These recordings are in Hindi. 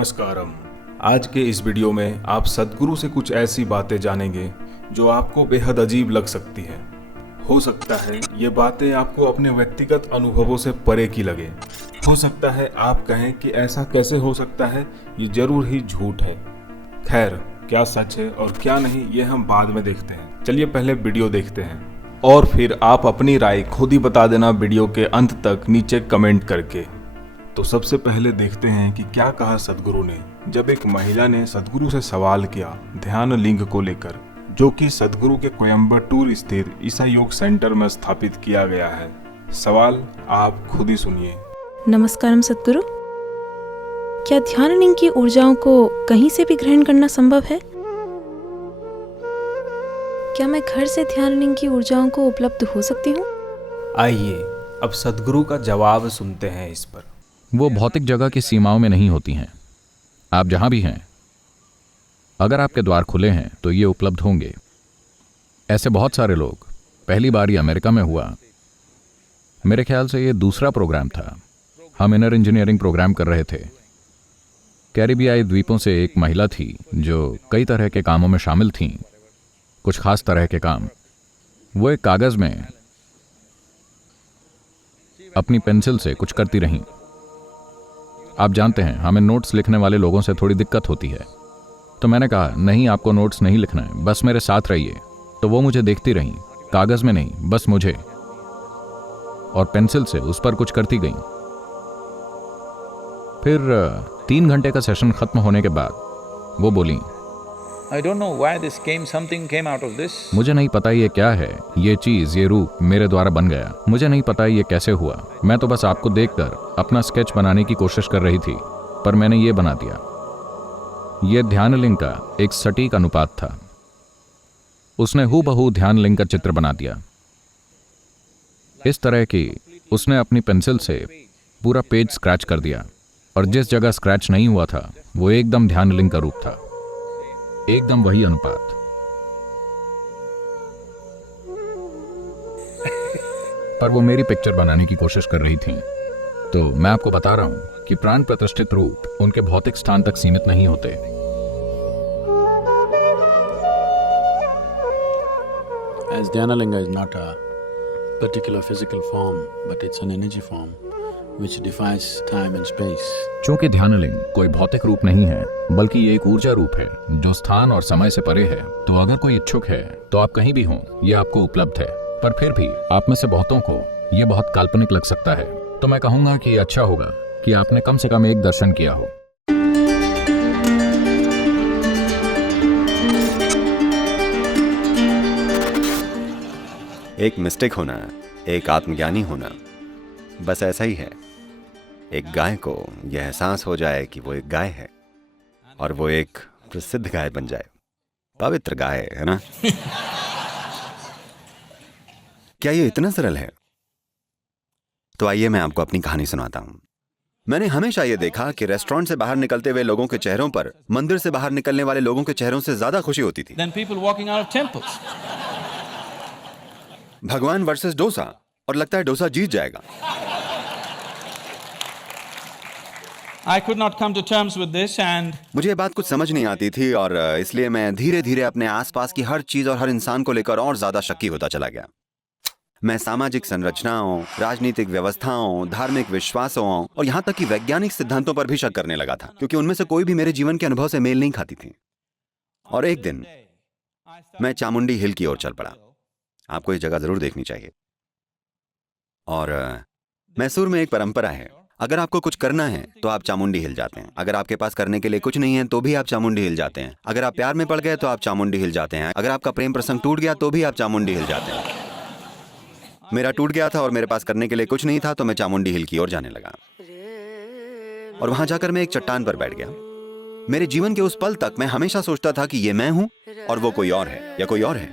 नमस्कारम। आज के इस वीडियो में आप सद्गुरु से कुछ ऐसी बातें जानेंगे जो आपको बेहद अजीब लग सकती है। हो सकता है ये बातें आपको अपने व्यक्तिगत अनुभवों से परे की लगे। हो सकता है आप कहें कि ऐसा कैसे हो सकता है, ये जरूर ही झूठ है। खैर, क्या सच है और क्या नहीं ये हम बाद में देखते हैं। चलिए पहले वीडियो देखते हैं और फिर आप अपनी राय खुद ही बता देना वीडियो के अंत तक नीचे कमेंट करके। तो सबसे पहले देखते हैं कि क्या कहा सद्गुरु ने जब एक महिला ने सद्गुरु से सवाल किया ध्यान लिंग को लेकर, जो कि सद्गुरु के कोयम्बटूर स्थित ईसा योग सेंटर में स्थापित किया गया है। सवाल आप खुद ही सुनिए। नमस्कारम सद्गुरु, क्या ध्यान लिंग की ऊर्जाओं को कहीं से भी ग्रहण करना संभव है? क्या मैं घर से ध्यान लिंग की ऊर्जाओं को उपलब्ध हो सकती हूँ? आइए अब सद्गुरु का जवाब सुनते हैं इस पर। वो भौतिक जगह की सीमाओं में नहीं होती हैं। आप जहां भी हैं, अगर आपके द्वार खुले हैं तो ये उपलब्ध होंगे। ऐसे बहुत सारे लोग, पहली बार ये अमेरिका में हुआ। मेरे ख्याल से ये दूसरा प्रोग्राम था। हम इनर इंजीनियरिंग प्रोग्राम कर रहे थे। कैरिबियाई द्वीपों से एक महिला थी जो कई तरह के कामों में शामिल थीं, कुछ खास तरह के काम। वो एक कागज में अपनी पेंसिल से कुछ करती रहीं। आप जानते हैं, हमें नोट्स लिखने वाले लोगों से थोड़ी दिक्कत होती है। तो मैंने कहा, नहीं, आपको नोट्स नहीं लिखना है, बस मेरे साथ रहिए। तो वो मुझे देखती रहीं, कागज में नहीं, बस मुझे, और पेंसिल से उस पर कुछ करती गईं। फिर 3 घंटे का सेशन खत्म होने के बाद वो बोली, I don't know why something came out of this. मुझे नहीं पता ये क्या है, ये चीज, ये रूप मेरे द्वारा बन गया। मुझे नहीं पता ये कैसे हुआ। मैं तो बस आपको देखकर अपना स्केच बनाने की कोशिश कर रही थी, पर मैंने ये बना दिया। ये ध्यान लिंग का एक सटीक अनुपात था। उसने हूबहू ध्यान लिंग का चित्र बना दिया। इस तरह की उसने अपनी पेंसिल से पूरा पेज स्क्रैच कर दिया, और जिस जगह स्क्रैच नहीं हुआ था वो एकदम ध्यान लिंग का रूप था, एकदम वही अनुपात। पर वो मेरी पिक्चर बनाने की कोशिश कर रही थी। तो मैं आपको बता रहा हूं कि प्राण प्रतिष्ठित रूप उनके भौतिक स्थान तक सीमित नहीं होते। As Dhyanalinga is not a particular physical form, but it's an energy form which defies time and space. चूंकि ध्यानलिंग कोई भौतिक रूप नहीं है, बल्कि ये एक ऊर्जा रूप है जो स्थान और समय से परे है। तो अगर कोई इच्छुक है तो आप कहीं भी हों, ये आपको उपलब्ध है। पर फिर भी आप में से बहुतों को ये बहुत काल्पनिक लग सकता है। तो मैं कहूंगा कि अच्छा होगा कि आपने कम से कम एक दर्शन किया हो। एक मिस्टिक होना, एक आत्मज्ञानी होना, बस ऐसा ही है। एक गाय को यह एहसास हो जाए कि वो एक गाय है, और वो एक प्रसिद्ध गाय बन जाए। पवित्र गाय, है ना? क्या ये इतना सरल है? तो आइए मैं आपको अपनी कहानी सुनाता हूं। मैंने हमेशा ये देखा कि रेस्टोरेंट से बाहर निकलते हुए लोगों के चेहरों पर मंदिर से बाहर निकलने वाले लोगों के चेहरों से ज्यादा खुशी होती थी। Than people walking out of temples. भगवान वर्सेस डोसा, और लगता है डोसा जीत जाएगा। I could not come to terms with this and मुझे ये बात कुछ समझ नहीं आती थी, और इसलिए मैं धीरे धीरे अपने आसपास की हर चीज और हर इंसान को लेकर और ज्यादा शक्की होता चला गया। मैं सामाजिक संरचनाओं, राजनीतिक व्यवस्थाओं, धार्मिक विश्वासों और यहाँ तक कि वैज्ञानिक सिद्धांतों पर भी शक करने लगा था, क्योंकि उनमें से कोई भी मेरे जीवन के अनुभव से मेल नहीं खाती थी। और एक दिन मैं चामुंडी हिल की ओर चल पड़ा। आपको ये जगह जरूर देखनी चाहिए। और मैसूर में एक परंपरा है, अगर आपको कुछ करना है तो आप चामुंडी हिल जाते हैं। अगर आपके पास करने के लिए कुछ नहीं है तो भी आप चामुंडी हिल जाते हैं। अगर आप प्यार में पड़ गए तो आप चामुंडी हिल जाते हैं। अगर आपका प्रेम प्रसंग टूट गया तो भी आप चामुंडी हिल जाते हैं। मेरा टूट गया था और मेरे पास करने के लिए कुछ नहीं था, तो मैं चामुंडी हिल की ओर जाने लगा। और वहां जाकर मैं एक चट्टान पर बैठ गया। मेरे जीवन के उस पल तक मैं हमेशा सोचता था कि ये मैं हूं और वो कोई और है, या कोई और है।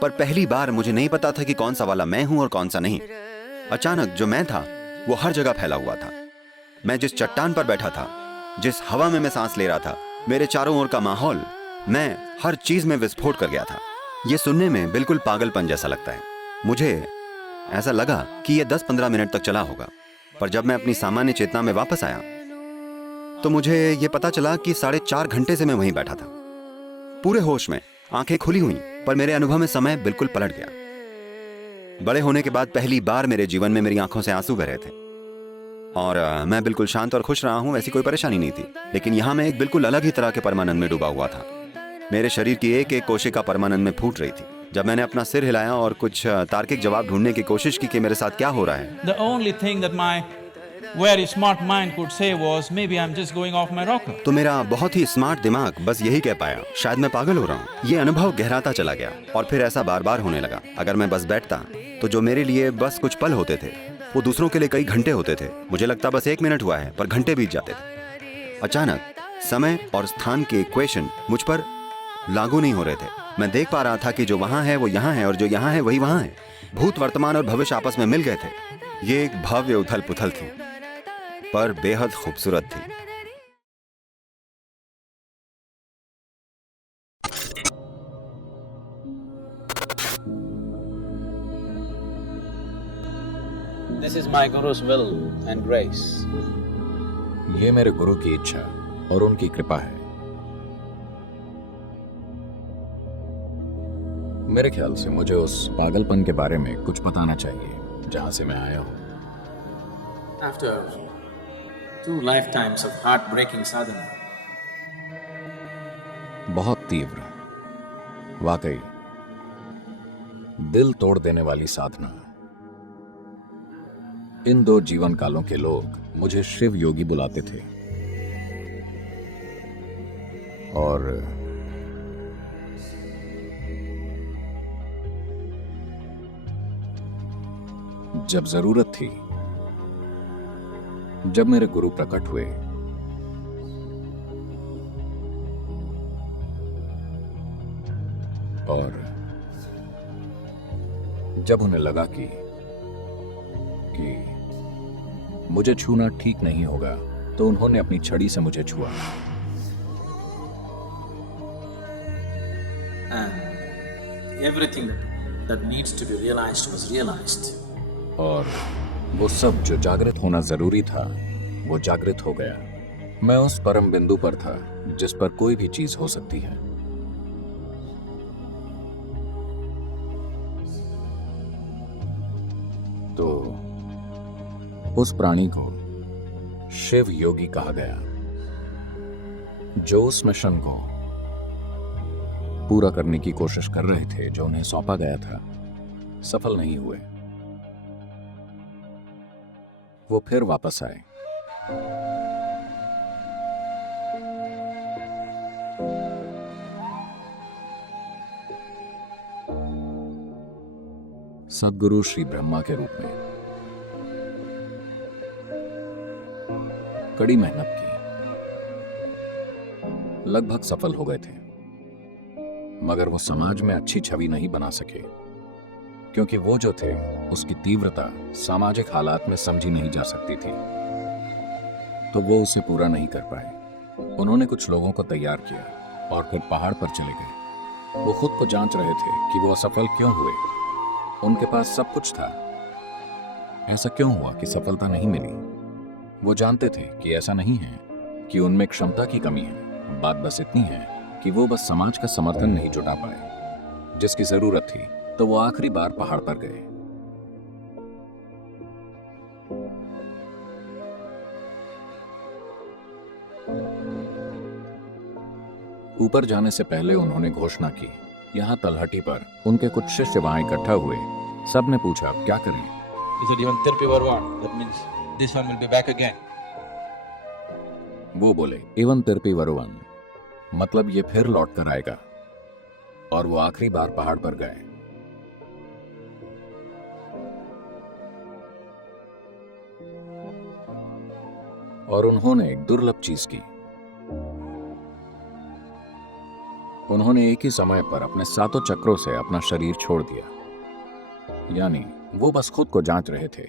पर पहली बार मुझे नहीं पता था कि कौन सा वाला मैं हूं और कौन सा नहीं। अचानक जो मैं था वो हर जगह फैला हुआ था। मैं जिस चट्टान पर बैठा था, जिस हवा में मैं सांस ले रहा था, मेरे चारों ओर का माहौल, मैं हर चीज में विस्फोट कर गया था। ये सुनने में बिल्कुल पागलपन जैसा लगता है। मुझे ऐसा लगा कि ये 10-15 मिनट तक चला होगा, पर जब मैं अपनी सामान्य चेतना में वापस आया तो मुझे ये पता चला कि 4.5 घंटे से मैं वहीं बैठा था, पूरे होश में, आंखें खुली हुई, पर मेरे अनुभव में समय बिल्कुल पलट गया। बड़े होने के बाद पहली बार मेरे जीवन में मेरी आंखों से आंसू बह रहे थे और मैं बिल्कुल शांत और खुश रहा हूं, ऐसी कोई परेशानी नहीं थी। लेकिन यहां मैं एक बिल्कुल अलग ही तरह के परमानंद में डूबा हुआ था। मेरे शरीर की एक एक कोशिका परमानंद में फूट रही थी। जब मैंने अपना सिर हिलाया और कुछ तार्किक जवाब ढूंढने की कोशिश की कि मेरे साथ क्या हो रहा है, The only thing that my very smart mind could say was, maybe I'm just going off my rocker. तो मेरा बहुत ही स्मार्ट दिमाग बस यही कह पाया, शायद मैं पागल हो रहा हूँ। ये अनुभव गहराता चला गया और फिर ऐसा बार बार होने लगा। अगर मैं बस बैठता तो जो मेरे लिए बस कुछ पल होते थे वो दूसरों के लिए कई घंटे होते थे। मुझे लगता बस 1 मिनट हुआ है, पर घंटे बीत जाते थे। अचानक समय और स्थान के इक्वेशन मुझ पर लागू नहीं हो रहे थे। मैं देख पा रहा था कि जो वहां है वो यहाँ है और जो यहाँ है वही वहां है। भूत, वर्तमान और भविष्य आपस में मिल गए थे। ये एक भव्य उथल पुथल थी, पर बेहद खूबसूरत थी। This is my Guru's will and grace. ये मेरे गुरु की इच्छा और उनकी कृपा है। मेरे ख्याल से मुझे उस पागलपन के बारे में कुछ बताना चाहिए जहां से मैं आया हूं। After 2 lifetimes of heartbreaking sadhana, बहुत तीव्र, वाकई दिल तोड़ देने वाली साधना। इन 2 जीवन कालों के लोग मुझे शिव योगी बुलाते थे और जब जरूरत थी, जब मेरे गुरु प्रकट हुए, और जब उन्हें लगा कि मुझे छूना ठीक नहीं होगा, तो उन्होंने अपनी छड़ी से मुझे छुआ। and everything that needs to be realized was realized. और वो सब जो जागृत होना जरूरी था वो जागृत हो गया। मैं उस परम बिंदु पर था जिस पर कोई भी चीज हो सकती है। तो उस प्राणी को शिव योगी कहा गया, जो उस मिशन को पूरा करने की कोशिश कर रहे थे जो उन्हें सौंपा गया था। सफल नहीं हुए, वो फिर वापस आए। सद्गुरु श्री ब्रह्मा के रूप में। कड़ी मेहनत की, लगभग सफल हो गए थे, मगर वो समाज में अच्छी छवि नहीं बना सके, क्योंकि वो जो थे उसकी तीव्रता सामाजिक हालात में समझी नहीं जा सकती थी, तो वो उसे पूरा नहीं कर पाए। उन्होंने कुछ लोगों को तैयार किया और फिर पहाड़ पर चले गए। वो खुद को जांच रहे थे कि वो असफल क्यों हुए। उनके पास सब कुछ था, ऐसा क्यों हुआ कि सफलता नहीं मिली। वो जानते थे कि ऐसा नहीं है कि उनमें क्षमता की कमी है, बात बस इतनी है कि वो बस समाज का समर्थन नहीं जुटा पाए जिसकी जरूरत थी। तो वो आखिरी बार पहाड़ पर गए। ऊपर जाने से पहले उन्होंने घोषणा की। यहाँ तलहटी पर उनके कुछ शिष्य वहां इकट्ठा हुए। सब ने पूछा, अब क्या करें? He said, even Tirpi Varwan, that means this one will be back again. वो बोले, एवं तिरपी वरुवन, मतलब ये फिर लौट कर आएगा। और वो आखिरी बार पहाड़ पर गए। और उन्होंने एक दुर्लभ चीज की। उन्होंने एक ही समय पर अपने 7 चक्रों से अपना शरीर छोड़ दिया। यानी वो बस खुद को जांच रहे थे।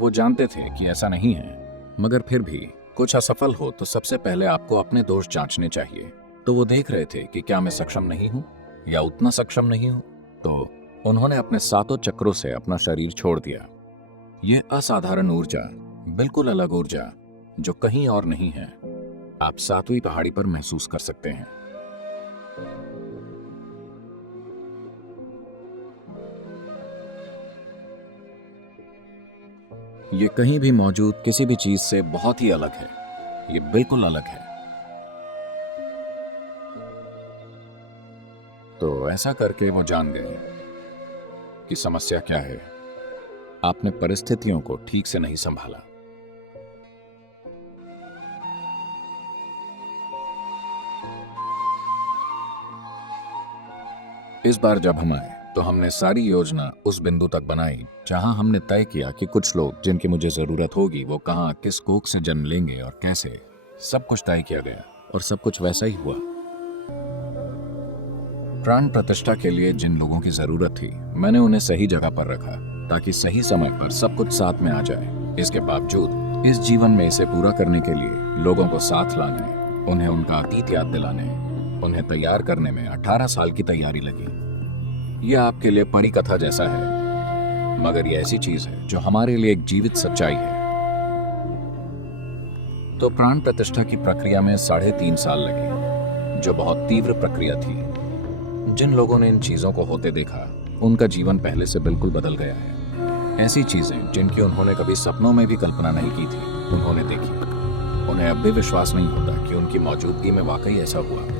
वो जानते थे कि ऐसा नहीं है, मगर फिर भी कुछ असफल हो तो सबसे पहले आपको अपने दोष जांचने चाहिए। तो वो देख रहे थे कि क्या मैं सक्षम नहीं हूं या उतना सक्षम नहीं हूं। तो उन्होंने अपने 7 चक्रों से अपना शरीर छोड़ दिया। ये असाधारण ऊर्जा, बिल्कुल अलग ऊर्जा जो कहीं और नहीं है, आप 7वीं पहाड़ी पर महसूस कर सकते हैं। ये कहीं भी मौजूद किसी भी चीज से बहुत ही अलग है। ये बिल्कुल अलग है। तो ऐसा करके वो जान गए कि समस्या क्या है। आपने परिस्थितियों को ठीक से नहीं संभाला। इस बार जब हम आए तो हमने सारी योजना उस बिंदु तक बनाई जहां हमने तय किया कि कुछ लोग जिनकी मुझे जरूरत होगी वो कहां, किस कोख से जन्म लेंगे और कैसे। सब कुछ तय किया गया और सब कुछ वैसा ही हुआ। प्राण प्रतिष्ठा के लिए जिन लोगों की जरूरत थी मैंने उन्हें सही जगह पर रखा ताकि सही समय पर सब कुछ साथ में आ जाए। इसके बावजूद इस जीवन में इसे पूरा करने के लिए लोगों को साथ लाने, उन्हें उनका अतीत याद दिलाने, उन्हें तैयार करने में 18 साल की तैयारी लगी। यह आपके लिए परी कथा जैसा है, मगर यह ऐसी चीज है जो हमारे लिए एक जीवित सच्चाई है। तो प्राण प्रतिष्ठा की प्रक्रिया में 3.5 साल लगे, जो बहुत तीव्र प्रक्रिया थी। जिन लोगों ने इन चीजों को होते देखा उनका जीवन पहले से बिल्कुल बदल गया है। ऐसी चीजें जिनकी उन्होंने कभी सपनों में भी कल्पना नहीं की थी, उन्होंने देखी। उन्हें अब भी विश्वास नहीं होता कि उनकी मौजूदगी में वाकई ऐसा हुआ।